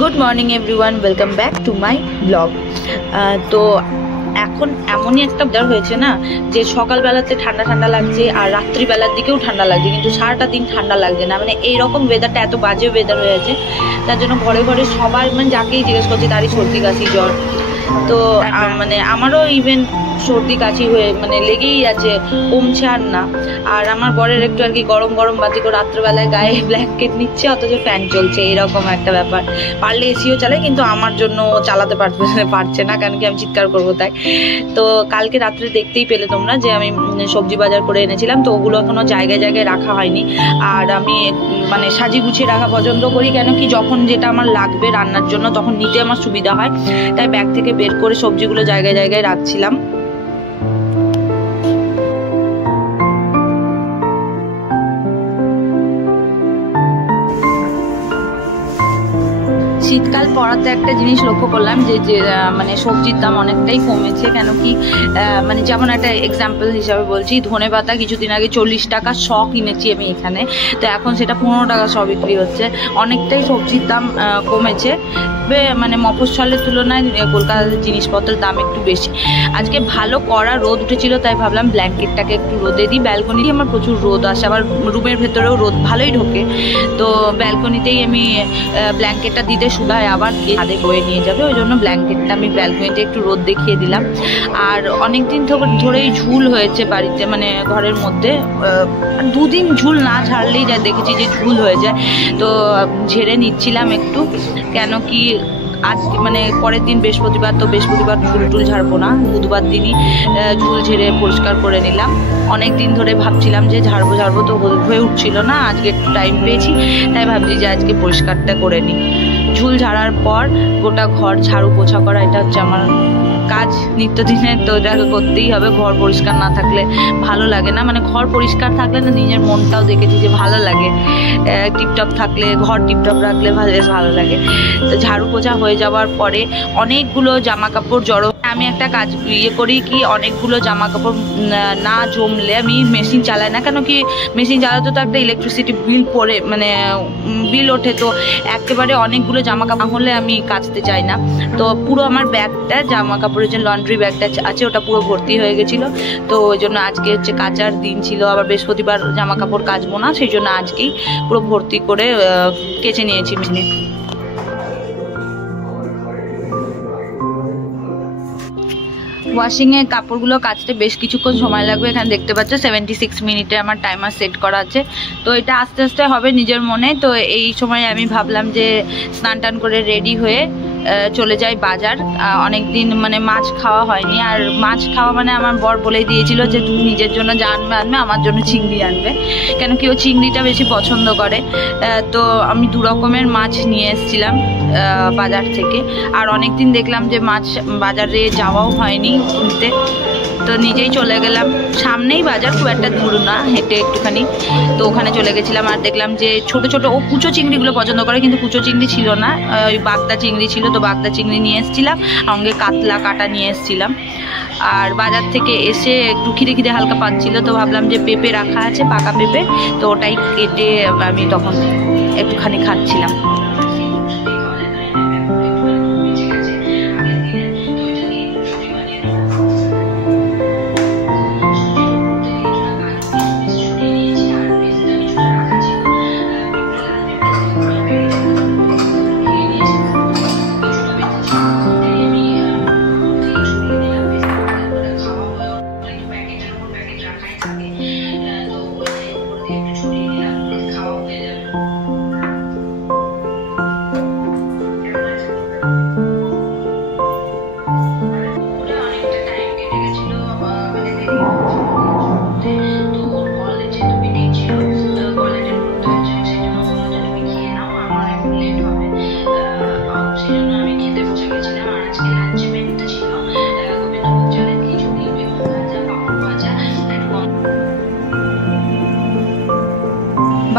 Good morning everyone, welcome back to my blog. তো এখন এমনই একটা ওয়েদার হয়েছে না যে সকালবেলাতে ঠান্ডা ঠান্ডা লাগছে আর রাত্রিবেলার দিকেও ঠান্ডা লাগছে, কিন্তু সারাটা দিন ঠান্ডা লাগছে না। মানে এইরকম ওয়েদারটা এত বাজে ওয়েদার হয়ে আছে, তার জন্য ঘরে ঘরে সবাই মানে যাকেই জিজ্ঞেস করছে তারই সর্দি কাশি জ্বর। তো মানে আমারও ইভেন সর্দি কাশি হয়ে মানে লেগেই আছে, কমছে আর না। আর আমার বরের একটু আর কি গরম গরম বাতি করে রাত্রেবেলায় গায়ে ব্ল্যাঙ্কেট নিচ্ছে, অথচ ফ্যান চলছে, এরকম একটা ব্যাপার। পারলে এসিও চালায়, কিন্তু আমার জন্য চালাতে পারছে না, কারণ কি আমি চিৎকার করবো তাই। তো কালকে রাত্রে দেখতেই পেলে তোমরা যে আমি সবজি বাজার করে এনেছিলাম, তো ওগুলো এখনো জায়গায় জায়গায় রাখা হয়নি। আর আমি মানে সাজিয়ে গুছিয়ে রাখা পছন্দ করি, কেন কি যখন যেটা আমার লাগবে রান্নার জন্য তখন নিতে আমার সুবিধা হয়, তাই ব্যাগ থেকে বের করে সবজিগুলো জায়গায় জায়গায় রাখছিলাম। শীতকাল পড়াতে একটা জিনিস লক্ষ্য করলাম যে মানে সবজির দাম অনেকটাই কমেছে। কেন কি মানে যেমন একটা এক্সাম্পল হিসাবে বলছি, ধনেপাতা কিছুদিন আগে 40 টাকা শ কিনেছি আমি এখানে, তো এখন সেটা 15 টাকা শ বিক্রি হচ্ছে। অনেকটাই সবজির দাম কমেছে। মানে মফস্বলের তুলনায় কলকাতার জিনিসপত্রের দাম একটু বেশি। আজকে ভালো কড়া রোদ উঠেছিল, তাই ভাবলাম ব্ল্যাঙ্কেটটাকে একটু রোদে দিই। ব্যালকনিতে আমার প্রচুর রোদ আসে, আবার রুমের ভেতরেও রোদ ভালোই ঢোকে, তো ব্যালকনিতেই আমি ব্ল্যাঙ্কেটটা দিতে সুদায় আবার ছাদে বয়ে নিয়ে যাবে, ওই জন্য ব্ল্যাঙ্কেটটা আমি ব্যালকনিতে একটু রোদ দেখিয়ে দিলাম। আর অনেক দিন ধরেই ঝুল হয়েছে বাড়িতে, মানে ঘরের মধ্যে। 2 দিন ঝুল না ঝাড়লেই যা দেখেছি যে ঝুল হয়ে যায়, তো ঝেড়ে নিচ্ছিলাম একটু। কেন কি আজ মানে পরের দিন বৃহস্পতিবার, তো বৃহস্পতিবার ঝুল টুল ঝাড়বো না, বুধবার দিনই ঝুল ঝেড়ে পরিষ্কার করে নিলাম। অনেক দিন ধরে ভাবছিলাম যে ঝাড়বো তো হয়ে উঠছিল না, আজকে একটু টাইম পেয়েছি, তাই ভাবছি যে আজকে পরিষ্কারটা করে নিই। ঝুল ঝাড়ার পর গোটা ঘর ঝাড়ু পোছা করা, এটা হচ্ছে আমার কাজ নিত্যদিনের, তো এটাকে করতেই হবে। ঘর পরিষ্কার না থাকলে ভালো লাগে না, মানে ঘর পরিষ্কার থাকলে না নিজের মনটাও দেখেছি যে ভালো লাগে, টিপটপ থাকলে, ঘর টিপটপ রাখলে বেশ ভালো লাগে। তো ঝাড়ু পোছা হয়ে যাওয়ার পরে অনেকগুলো জামা কাপড় জড়ো, আমি একটা কাজ করি কি, অনেকগুলো জামা কাপড় না জমলে আমি মেশিন চালাই না। কেন কি মেশিন চালাতে তো একটা ইলেকট্রিসিটি বিল পড়ে, মানে বিল ওঠে, তো একেবারে অনেকগুলো জামা কাপড় হলে আমি কাচতে চাই না। তো পুরো আমার ব্যাগটা, জামা কাপড়ের যে লন্ড্রি ব্যাগটা আছে ওটা পুরো ভর্তি হয়ে গেছিলো, তো ওই জন্য আজকে হচ্ছে কাচার দিন ছিল। আবার বৃহস্পতিবার জামা কাপড় কাচবো না, সেই জন্য আজকেই পুরো ভর্তি করে কেচে নিয়েছি মেশিনে। ওয়াশিংয়ে কাপড়গুলো কাচতে বেশ কিছুক্ষণ সময় লাগবে। এখানে দেখতে পাচ্ছ 76 মিনিটে আমার টাইমার সেট করা আছে, তো এটা আস্তে আস্তে হবে নিজের মনে। তো এই সময় আমি ভাবলাম যে স্নান টান করে রেডি হয়ে চলে যাই বাজার। অনেক দিন মানে মাছ খাওয়া হয়নি, আর মাছ খাওয়া মানে আমার বর বলেই দিয়েছিল যে তুমি নিজের জন্য যা আনবে আমার জন্য চিংড়ি আনবে, কেন কি ও চিংড়িটা বেশি পছন্দ করে। তো আমি 2 রকমের মাছ নিয়ে এসেছিলাম বাজার থেকে। আর অনেক দিন দেখলাম যে মাছ বাজারে যাওয়াও হয়নি কিনতে, তো নিজেই চলে গেলাম। সামনেই বাজার, খুব একটা দূর না, হেঁটে একটুখানি, তো ওখানে চলে গেছিলাম। আর দেখলাম যে ছোট ছোট, ও কুচো চিংড়িগুলো পছন্দ করে, কিন্তু কুচো চিংড়ি ছিল না, ওই বাগদা চিংড়ি ছিল, তো বাগদা চিংড়ি নিয়ে এসেছিলাম, সঙ্গে কাতলা কাটা নিয়ে এসেছিলাম। আর বাজার থেকে এসে একটু খিদে হালকা পাচ্ছিল, তো ভাবলাম যে পেঁপে রাখা আছে, পাকা পেঁপে, তো ওটাই কেটে আমি তখন একটুখানি খাচ্ছিলাম।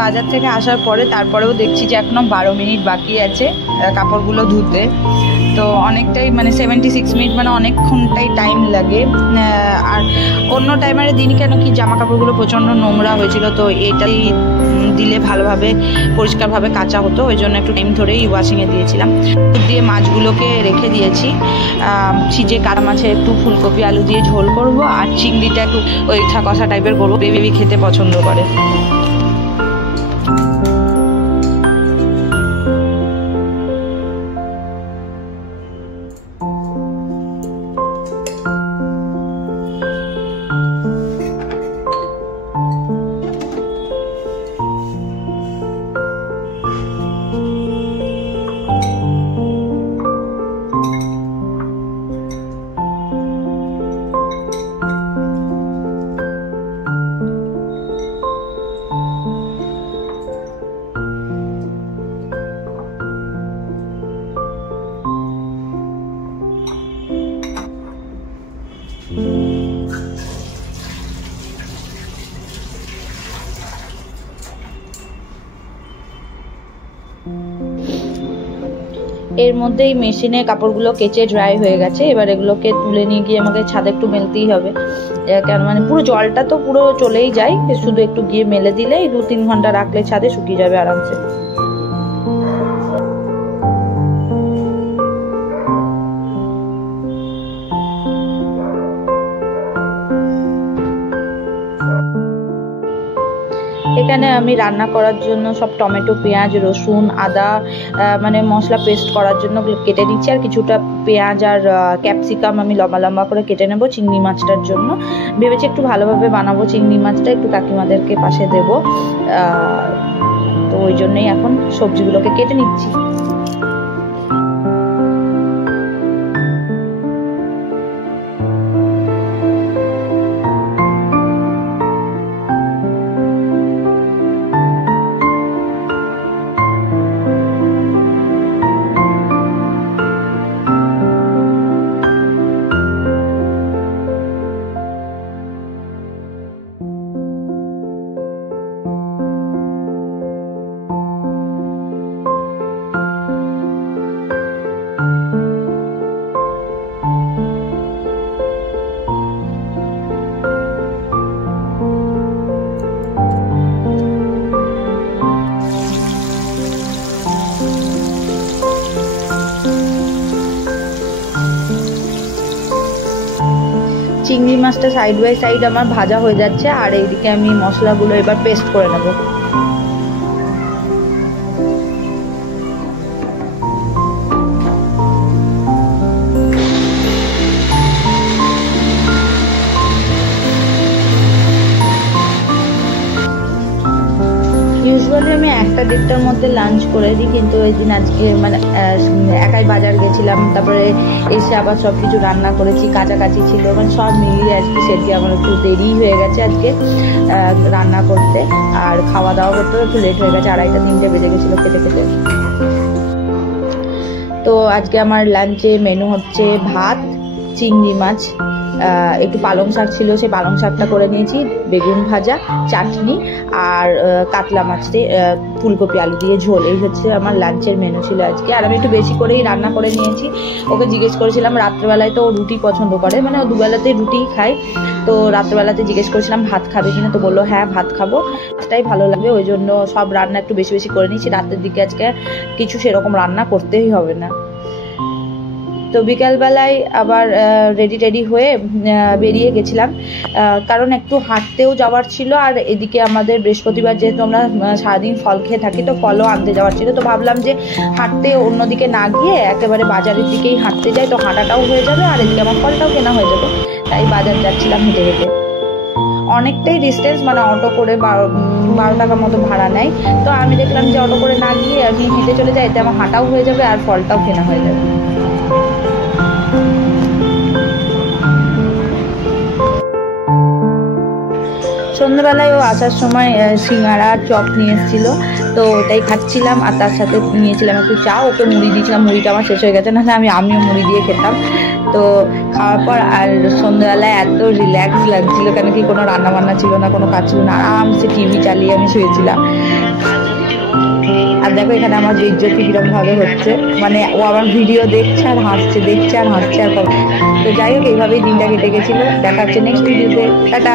বাজার থেকে আসার পরে তারপরেও দেখছি যে এখনো 12 মিনিট বাকি আছে কাপড়গুলো ধুতে। তো অনেকটাই মানে 76 মিনিট মানে অনেকক্ষণটাই টাইম লাগে। আর অন্য টাইমের দিন কেন কি জামা কাপড়গুলো প্রচণ্ড নোংরা হয়েছিল, তো এটাই দিলে ভালোভাবে পরিষ্কারভাবে কাচা হতো, ওই জন্য একটু টাইম ধরেই ওয়াশিংয়ে দিয়েছিলাম। দিয়ে মাছগুলোকে রেখে দিয়েছি। সিজে কাটা মাছের একটু ফুলকপি আলু দিয়ে ঝোল করব, আর চিংড়িটা একটু ওই কষা টাইপের করবো, বেবি খেতে পছন্দ করে। এর মধ্যেই মেশিনে কাপড়গুলো কেচে ড্রাই হয়ে গেছে। এবার এগুলোকে তুলে নিয়ে গিয়ে আমাকে ছাদে একটু মেলতেই হবে, কেন মানে পুরো জলটা তো পুরো চলেই যায়, শুধু একটু গিয়ে মেলে দিলেই 2-3 ঘন্টা রাখলে ছাদে শুকিয়ে যাবে আরামসে। এখানে আমি রান্না করার জন্য সব টমেটো, পেঁয়াজ, রসুন, আদা মানে মশলা পেস্ট করার জন্য কেটে নিচ্ছি, আর কিছুটা পেঁয়াজ আর ক্যাপসিকাম আমি লম্বা লম্বা করে কেটে নেব চিংড়ি মাছটার জন্য। ভেবেছি একটু ভালোভাবে বানাবো চিংড়ি মাছটা, একটু কাকিমাদেরকে পাশে দেব, তো ওই জন্যই এখন সবজিগুলোকে কেটে নিচ্ছি। চিংড়ি মাছটা সাইড বাই সাইড আমার ভাজা হয়ে যাচ্ছে, আর এইদিকে আমি মশলাগুলো এবার পেস্ট করে নেব। ইউজুয়ালি আমি 1টা-1:30টার মধ্যে লাঞ্চ করে দিই, কিন্তু ওই দিন আজকে মানে একাই বাজার গেছিলাম, তারপরে এসে আবার সব কিছু রান্না করেছি, কাছাকাছি ছিল, মানে সব মিলিয়ে আজকে সেটি আমার একটু দেরি হয়ে গেছে আজকে রান্না করতে, আর খাওয়া দাওয়া করতে একটু লেট হয়ে গেছে, 2:30-3টে বেজে গেছিলো খেতে খেতে। তো আজকে আমার লাঞ্চে মেনু হচ্ছে ভাত, চিংড়ি মাছ, একটু পালং শাক ছিল, সেই পালং শাকটা করে নিয়েছি, বেগুন ভাজা, চাটনি, আর কাতলা মাছটি ফুলকপি আলু দিয়ে ঝোল। এই হচ্ছে আমার লাঞ্চের মেনু ছিল আজকে। আর আমি একটু বেশি করেই রান্না করে নিয়েছি। ওকে জিজ্ঞেস করেছিলাম রাত্রেবেলায়, তো ও রুটি পছন্দ করে, মানে ও দুবেলাতেই রুটিই খায়, তো রাত্রেবেলাতে জিজ্ঞেস করেছিলাম ভাত খাবে কিনা, তো বললো হ্যাঁ ভাত খাবো, সেটাই ভালো লাগবে, ওই জন্য সব রান্না একটু বেশি বেশি করে নিয়েছি। রাতের দিকে আজকে কিছু সেরকম রান্না করতেই হবে না। তো বিকালবেলায় আবার রেডি হয়ে বেরিয়ে গেছিলাম, কারণ একটু হাঁটতেও যাওয়ার ছিল, আর এদিকে আমাদের বৃহস্পতিবার যেহেতু আমরা সারাদিন ফল খেয়ে থাকি, তো ফলও আনতে যাওয়ার ছিল। তো ভাবলাম যে হাঁটতে অন্যদিকে না গিয়ে একেবারে বাজারের দিকেই হাঁটতে যাই, তো হাঁটাটাও হয়ে যাবে আর এদিকে আমার ফলটাও কেনা হয়ে যাবে। তাই বাজার যাচ্ছিলাম হেঁটে হেঁটে। অনেকটাই ডিস্টেন্স, মানে অটো করে 12 টাকা মতো ভাড়া নেয়। তো আমি দেখলাম যে অটো করে না গিয়ে আমি হেঁটে চলে যাই, এতে আমার হাঁটাও হয়ে যাবে আর ফলটাও কেনা হয়ে যাবে। সন্ধ্যেবেলায় ও আসার সময় সিঙ্গাড়া চপ নিয়ে এসেছিলো, তো ওটাই খাচ্ছিলাম, আর তার সাথে নিয়েছিলাম একটু চা, ওকে মুড়ি দিয়েছিলাম, মুড়িটা আমার শেষ হয়ে গেছে, নাহলে আমিও মুড়ি দিয়ে খেতাম। তো খাওয়ার পর আর সন্ধ্যাবেলায় এত রিল্যাক্স লাগছিল, কেন কি কোনো রান্নাবান্না ছিল না, কোনো কাজ ছিল না, আরামসে টিভি চালিয়ে আমি শুয়েছিলাম। আর দেখো এখানে আমার বেজ্জতি কিরমভাবে হচ্ছে, মানে ও আমার ভিডিও দেখছে আর হাসছে, দেখছে আর হাসছে আর। তো যাই হোক এইভাবেই দিনটা কেটে গেছিলো। দেখা হচ্ছে নেক্সট ভিডিওতে, টাটা।